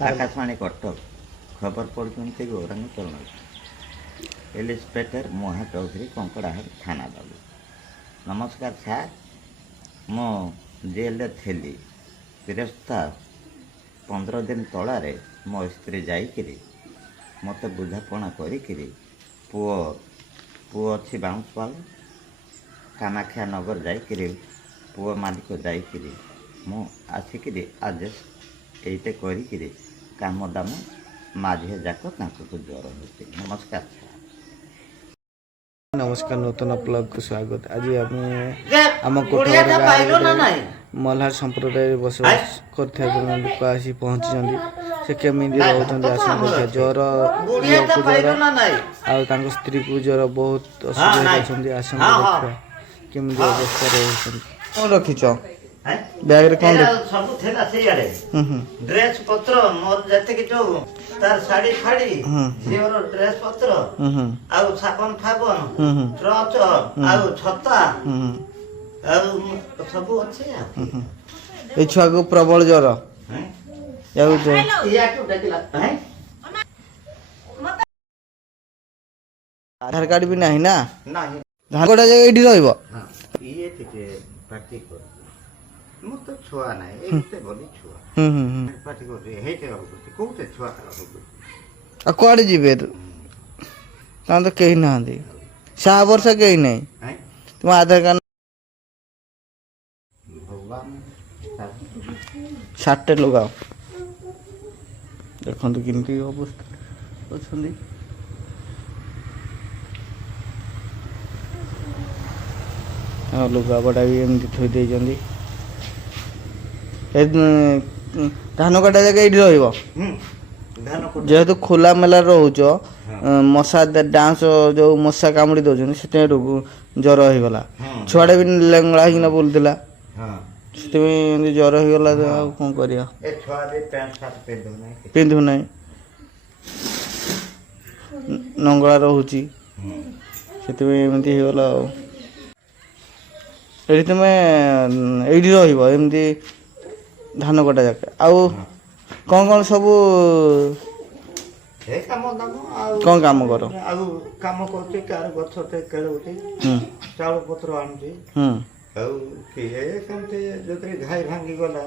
आकाशवाणी कटक खबर पढ़ुंट गौरांग चरण इन्स्पेक्टर मोहा चौधरी कंकड़ाहाट थाना बाबू। नमस्कार सार, मो जेल थी गिरफ्ता 15 दिन तलारे मो स्त्री जाइकिरी मत बुझापणा करी पुओ पुओ अच्छी बाउंसपाल कामाख्या नगर जाइकिरी पुओ मालिक जाइकिरी मु आसिकिरी आजेस्ट एइटे करिकिरी काम दाम माझे जाक तांको ज्वर होती। नमस्कार नमस्कार, नूतन ब्लॉग को स्वागत। आज आम कोटगर मल्हार संप्रदाय बसवास कर लोक आसी पहुँची से केमी रोच आस ज्वर ज्वर स्त्री को ज्वर बहुत असुविधा आस देखा केमी अवस्था रोच रखीच बैग रे कौन सब थेला से यारे ड्रेस पत्र मोर जते कि जो तार साड़ी फाड़ी झियोर ड्रेस पत्र आउ साबन फाबन ट्रच आउ छता आउ सब अच्छे ए छुआ को प्रबल ज्वर याउ जो या तो देखला हैं आधार कार्ड भी नहीं ना नहीं धान कोटा जगह एडी रहइबो। हां ये टिके प्रैक्टिस कर मु तो छुआ नहीं एते बोली छुआ पार्टी कर हेते हो कोते छुआ कर आ कोआडे जीवे ता तो केही नांदी 6 वर्ष केही नहीं हैं तुम आधार कार्ड भगवान 60 लगाओ देखो केमती अवस्था अच्छी लुगापटा भी एमती थोई देइछन्ती। धान काटा जगह ये धान को जेहेतु खोला मेला रोच मशा डांस जो मशा कामुड़ी दौरान से ज्वर हो गला छुआटा भी लेंगड़ा होना बोलूला हां से ज्वर हो गला कौन करिया ए छुआ दे पैंट शर्ट पिंधु ना नंगला रोची से होगला ये तुम ये रमती धान कटा जाके आउ कौन कौन सब हे काम दाम आ कौन काम कर आ काम करते कार गछते केळउते चाउल पत्र आनते आ कि हे समते जतरे घाई भांगी गला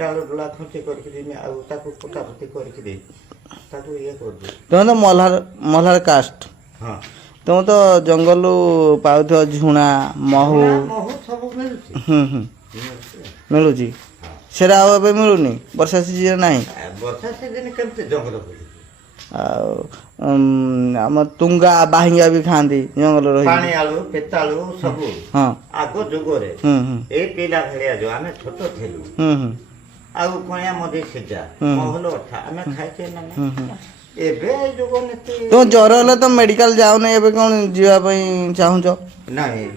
डाल डोला खंचे करके दे आ ताको कोटा फटी करके दे ताको ये कर दे तुम तो मल्हार कास्ट। हां तुम तो जंगल पाउथ झुणा महू महू सब मिलुची मिलूची सेरा अब मिलूनी वर्षा सीजन ना वर्षा सीजन केमते जंगल आम तुंगा बाहिंगा भी खाती जंगल रही पानी आलू पेतालू सब हाँ आगो जुगरे ए पिला भलिया जो आमे छोटो थेलु आउ कोया मदे सिजा महल अठा आमे खाइते ना एबे जुगो नेते तो ज्वर हेले तो मेडिकल जाओ नहीं एबे कौन जीवा पई चाहुच नहीं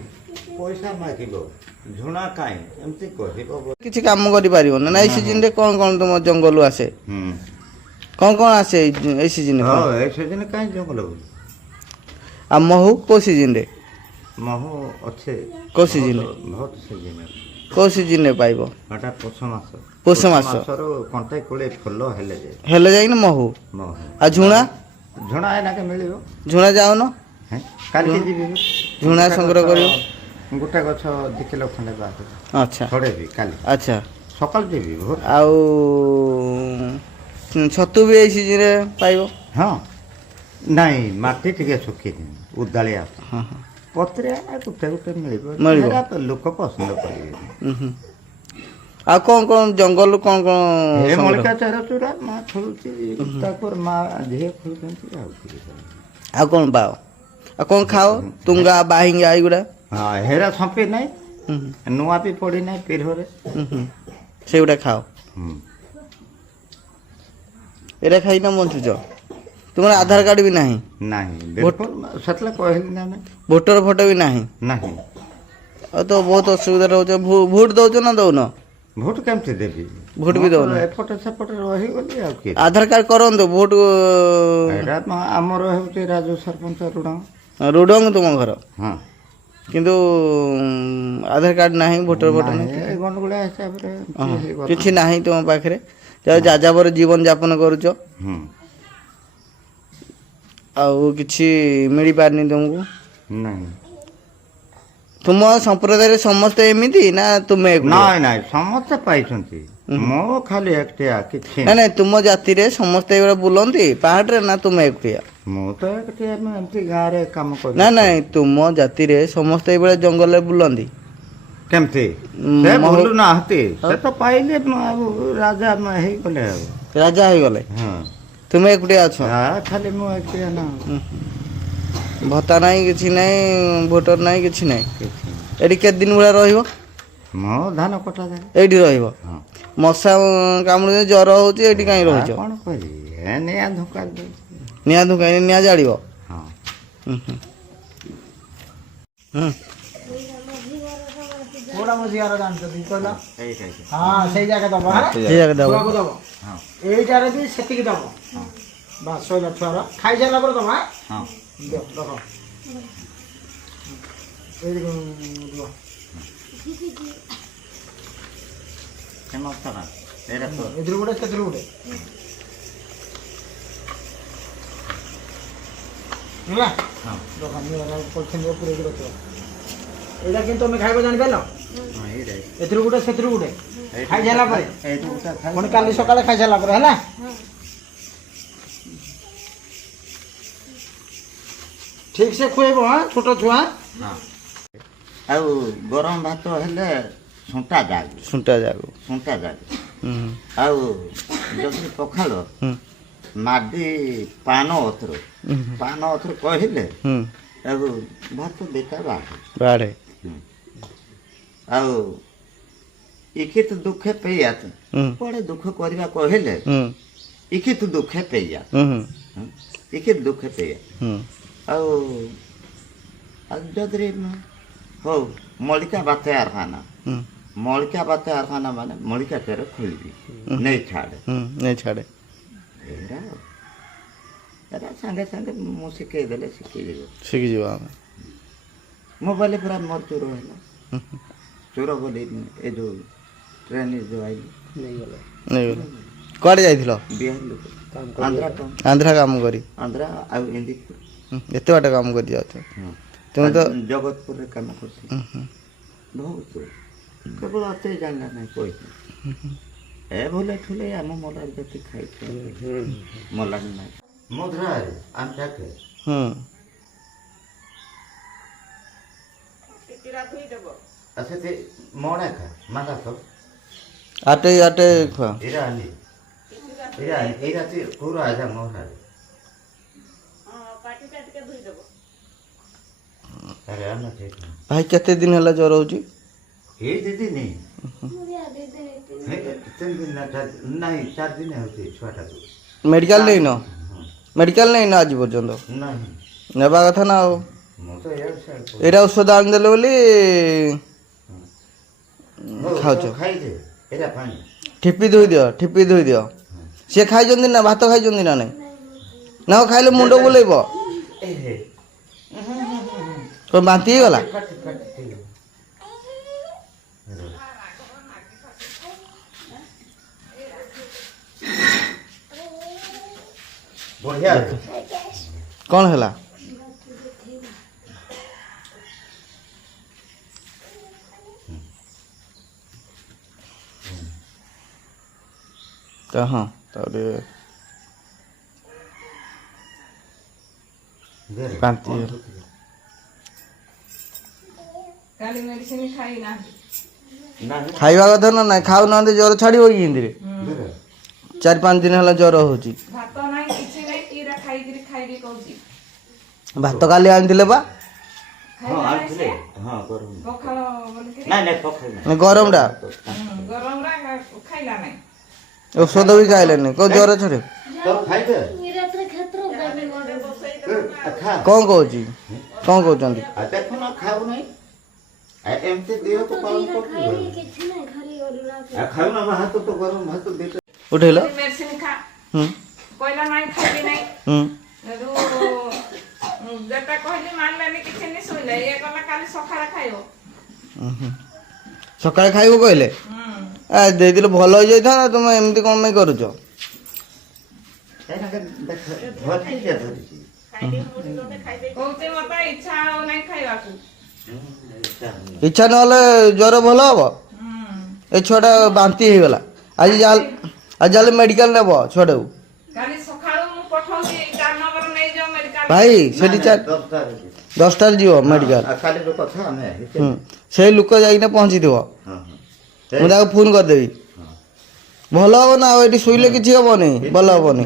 पैसा मागिबो झुणा काई एमती कहिबो किछि काम करि पारिबो ना ए सीजन रे कौन कौन तुम जंगल आसे कौन कौन आसे ए सीजन हां ए सीजन काई जंगल आ महू को सीजन रे महू अच्छे को सीजन बहुत सीजन को सीजन रे पाइबो हटा पोष मास रो कंटे कोले फुल हेले जाई ना महू आ झुणा झुणा एना के मिलिबो झुणा जाओ न हैं काल के जीबी झुणा संग्रह करियो गोटा गछ 2 किलो खंडे बात अच्छा थोड़े भी काल अच्छा सकाल जीबी भोर आउ छतु भी ए सीजन रे पाइबो हां नहीं माटी टिके सुखी उदालिया हां पत्रे गुटे गुटे मिलिबो मिलिबो तो लोक पसंद करिवे आ कौन कौन जंगल कौन कौन हे मलिका चारा चूरा मा खुलती ताकर मा झे खुलती आ कौन पाओ आ कौन खाओ तुंगा बाहिंगा आइगुड़ा हां हेरा संपे नहीं नुआ भी पड़ी नहीं पिरहरे सेगुड़ा खाओ एरा खाई ना बंचुच तुम्हारा आधार कार्ड भी नहीं नहीं बिल्कुल सतला कहली ना मैं भोटर फोटो भी नहीं नहीं तो बहुत असुविधा रोचे भोट दौच ना दौन भोट केमती देबी भोट भी दौन एपट सेपट रही गली आ के आधार कार्ड करन भोट एरा हमर हेउचे राजू सरपंच रुडा रुडंग तुम घर हां किंतु आधार कार्ड नहीं भोटर फोटो नहीं गणगुड़ा हिसाब रे किछि नहीं तुम पाखरे ଯାଯାବର ଜୀବନ ଯାପନ କରୁଛ ହୁଁ ଆଉ କିଛି ମିଳିପାରିନି ତୁମକୁ? ନାଇଁ ତୁମ ସମ୍ପ୍ରଦାୟରେ ସମସ୍ତେ ଏମିତି ନା ତୁମେ ଏକୁଟିଆ? ନାଇଁ ନାଇଁ ସମସ୍ତେ ପାଇଛନ୍ତି, ମୁଁ ଖାଲି ଏକଟିଆ କିଛି ନାଇଁ ନାଇଁ ତୁମ ଜାତିରେ ସମସ୍ତେ ଏଗୁଡ଼ା ବୁଲନ୍ତି ପାହାଡ଼ରେ ନା ତୁମେ ଏକୁଟିଆ? ମୁଁ ତ ଏକଟିଆ ଏମିତି ଗାଁରେ କାମ କରୁ। ନାଇଁ ନାଇଁ ତୁମ ଜାତିରେ ସମସ୍ତେ ଏଇଭଳିଆ ଜଙ୍ଗଲରେ ବୁଲନ୍ତି? କେମିତି ସେ ବୁଲୁ ନାହାନ୍ତି, ସେ ତ ପାଇଲେ ଆଉ ରାଜା ହେଇଗଲେ ଆଉ ରାଜା ହେଇଗଲେ, ହଁ ତୁମେ ଏକୁଟିଆ ଅଛ? ଖାଲି ମୁଁ ଏକଟିଆ ନା ଭତ୍ତା ନାହିଁ କିଛି ନାହିଁ, ଭୋଟର ନାହିଁ କିଛି ନାହିଁ। କିଛି ଏଠି କେତେ ଦିନ ଭଳିଆ ରହିବ? ମୁଁ ଧାନ କଟା ଯାଏ ଏଇଠି ରହିବ? ହଁ ମଶା କାମୁଡୁଛି, ଜ୍ୱର ହଉଛି, ଏଠି କାହିଁ ରହିଛ? କଣ କରିବି ଏ ନିଆଁ ଧୋକା ଦେଉଛି। ନିଆଁ ଧୁକାଇ ନିଆଁ ଜାଳିବ? ହଁ କୋଉଟା ମୋ ଝିଅର ଜାଣିଛନ୍ତି କହିଲ? ସେଇଟା ହଁ ସେଇ ଜାଗା ଦବ, ସେଇ ଜାଗା ଦବ। ଛୁଆକୁ ଦବ, ହଁ ଏଇଟାରେ ବି ସେତିକି ଦବ। ବାସ୍ ଶୋଇଲା ଛୁଆର ଖାଇସାରିଲା ପରେ ଦବ। ହଁ ଦିଅ ରଖ ଏଇଠି ଦିଅ। ଏଥିରୁ ଗୋଟେ ସେଥିରୁ ଗୋଟେ ହେଲା। ରଖ ପଲିଥିନ୍ ପୁରେଇକି ରଖିବ। ଏଇଟା କିନ୍ତୁ ତମେ ଖାଇବ ଜାଣିପାରିଲ? ଏଥିରୁ ଗୋଟେ ସେଥିରୁ ଗୋଟେ ଖାଇସାରିଲା ପରେ ପୁଣି କାଲି ସକାଳେ ଖାଇସାରିଲା ପରେ ହେଲା। ଠିକ ସେ ଖୁଏଇବ ଛୋଟ ଛୁଆ। ଆଉ ଗରମ ଭାତ ହେଲେ ଶୁଣ୍ଟା ଯାଗ ଶୁଣ୍ଟା ଯାଗ ଆଉ ଯଦି ପଖାଳ ମାଟି ପାନ ଅଥର କହିଲେ ଆଉ ଭାତ ଦିଟା ବାଢ଼େ ଆଉ ଇଖିତ ଦୁଃଖେ ପେୟା କୁଆଡ଼େ ଦୁଃଖ କରିବା କହିଲେ ଇଖିତ ଦୁଃଖେ ପେୟା ଇଖିତ ଦୁଃଖେ ପେୟା ଆଉ ଯଦି ହଉ ମଳିକା ବାତେ ଆରଖାନା ମାନେ ମଳିକା ତେର ଖୋଲିବି ନେଇ ଛାଡ଼େ ଏରା ସାଙ୍ଗେ ସାଙ୍ଗେ ମୁଁ ଶିଖେଇ ଦେଲେ ଶିଖିଯିବ। ଆମେ ମୋବାଇଲ ପୁରା ମୋର ଚୋର ହେଲା, ଚୋର ବୋଲି ଏ ଯୋଉ ଟ୍ରେନ ଯୋଉ ଆଇଲି ନେଇଗଲେ। କୁଆଡ଼େ ଯାଇଥିଲ? ବିହାର ଲୋକ ଆନ୍ଧ୍ରା କାମ କରି? ଆନ୍ଧ୍ରା ଆଉ ଇନ୍ଦିପୁର। ଏତେ ବାଟ କାମ କରି ଯାଉଛ? ତୁମେ ତ ଜଗତପୁରରେ କାମ କରୁଥିଲି ବହୁତ, କେବଳ ଅତେ ଜାଣିଲା ନାହିଁ କହିଛି ଏ ଭୁଲେ ଠୁଲେ ଆମ ମଲାର ଯେତେ ଖାଇଛି ମଲାର ନାହିଁ ମଧୁରାରେ ଆମଟାକେ ସେଠି ମଡ଼ା ଖା ମାଗା ତ ଆଟେ ଖୁଆ ଏଇଟା ଆନି ଏଇଟା ପୁରା ଆଜା ମହରାରେ ଭାଇ କେତେ ଦିନ ହେଲା ଜ୍ୱର ହଉଛି? ଏଇ ଦିଦି ନାଇଁ 4 ଦିନ ହେଉଛି ଛୁଆଟାକୁ। ମେଡ଼ିକାଲ ନେଇନ? ମେଡ଼ିକାଲ ନେଇନ ଆଜି ପର୍ଯ୍ୟନ୍ତ? ନାହିଁ ନେବା କଥା ନା ଆଉ। ମୁଁ ତ ଏଇଟା ଔଷଧ ଆଣିଦେଲେ ବୋଲି ଖାଉଛ? ଖାଇଦେ ଏଇଟା ପାଣି ଠିପି ଧୋଇ ଦିଅ। ସିଏ ଖାଇଛନ୍ତି ନା ଭାତ ଖାଇଛନ୍ତି ନା ନାଇଁ? ନା ଖାଇଲେ ମୁଣ୍ଡ ବୁଲେଇବ। କ'ଣ ବାନ୍ତି ହେଇଗଲା? ବଢ଼ିଆ କ'ଣ ହେଲା? ହଁ ତାପରେ ବାନ୍ତି ଖାଇବା କଥା ନା ନାଇଁ? ଖାଉନାହାନ୍ତି ଜ୍ୱର ଛାଡ଼ିବ କି ଏମିତିରେ? 4-5 ଦିନ ହେଲା ଜ୍ୱର ହଉଛି। ଭାତ କାଲି ଆଣିଥିଲେ ବା ଗରମଟା ଔଷଧ ବି ଖାଇଲେନି କୋଉ ଜ୍ୱର ଛାଡ଼ିବ? କ'ଣ କହୁଛନ୍ତି? ଉଠେଇଲ ସକାଳେ ଖାଇବ କହିଲେ? ଦେଇଥିଲେ ଭଲ ହେଇଯାଇଥାନ୍ତା, ତୁମେ ଏମିତି କ'ଣ ପାଇଁ କରୁଛ? ଏଇନାକେ ଦେଖ ଧରିଛି ଯେ ଧରିଛି। କହୁଛି ମତେ ଇଚ୍ଛା ହଉନାହିଁ ଖାଇବାକୁ। ଇଚ୍ଛା ନହେଲେ ଜ୍ୱର ଭଲ ହବ? ଏ ଛୁଆଟା ବାନ୍ତି ହେଇଗଲା, ଆଜି ଯାହେଲେ ମେଡ଼ିକାଲ ନେବ ଛୁଆଟାକୁ। କାଲି ସକାଳୁ ମୁଁ ପଠଉଛି ଚାରନଗର ନେଇଯାଅ ମେଡିକାଲ। ଭାଇ ସେଠି 10ଟାରେ ଯିବ ମେଡ଼ିକାଲ। କାଲିର କଥା ଆମେ ସେଇ ଲୋକ ଯାଇକିନା ପହଞ୍ଚିଥିବ, ମୁଁ ତାକୁ ଫୋନ୍ କରିଦେବି। ଭଲ ହବ ନା? ଆଉ ଏଠି ଶୋଇଲେ କିଛି ହବନି, ଭଲ ହବନି।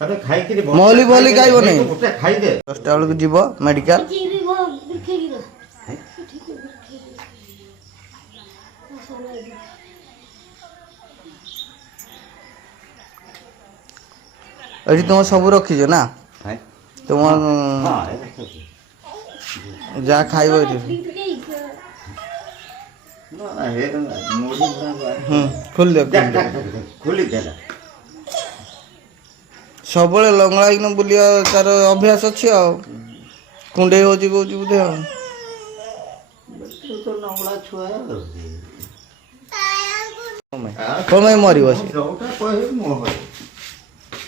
ଖାଇକିରି ମହଲି ଫହଲି ଖାଇବନି। ଖାଇଦେ 10ଟା ବେଳକୁ ଯିବ ମେଡ଼ିକାଲ। ଏଠି ତୁମ ସବୁ ରଖିଛ ନା? ତୁମ ଯାହା ଖାଇବ ଏଠି। ଖୋଲିଦେଲା ସବୁବେଳେ ଲଙ୍ଗଳା ହେଇକିନା ବୁଲିବା ତାର ଅଭ୍ୟାସ ଅଛି ଆଉ। କୁଣ୍ଡେଇ ହଉଛି କହୁଛି ବୋଧେ ଆଉ। ନଙ୍ଗଳା ଛୁଆ କ'ଣ ପାଇଁ ମରିବ ସେ?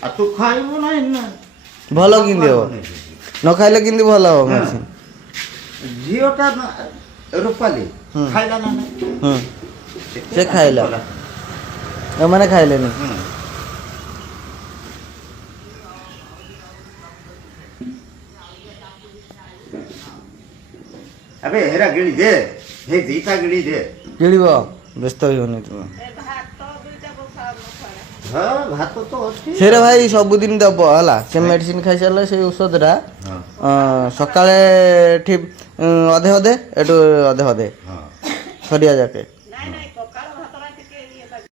ଆଉ ତୁ ଖାଇବୁ ନାହିଁ ନା? ଭଲ କେମିତି ହବ? ନ ଖାଇଲେ କେମିତି ଭଲ ହବ ମେଡ଼ିସିନ? ଝିଅଟା ରୂପାଲି ଖାଇଲା ନା ନାହିଁ? ସେ ଖାଇଲା, ଏମାନେ ଖାଇଲେନି। ଆବେ ହେରା ଗିଳି ଦେ, ହେ ଦିଟା ଗିଳି ଦେ। କିଣିବ, ବ୍ୟସ୍ତ ହେଇବନି ତୁମେ। ହଁ ଭାତ ତ ଅଛି। ସେଇଟା ଭାଇ ସବୁଦିନ ଦେବ ହେଲା। ସେ ମେଡ଼ିସିନ ଖାଇସାରିଲେ ସେଇ ଔଷଧଟା ସକାଳେ ଠିକ୍ ଅଧେ ଅଧେ, ଏଠୁ ଅଧେ ଅଧେ ସରିଆ ଯାକେ।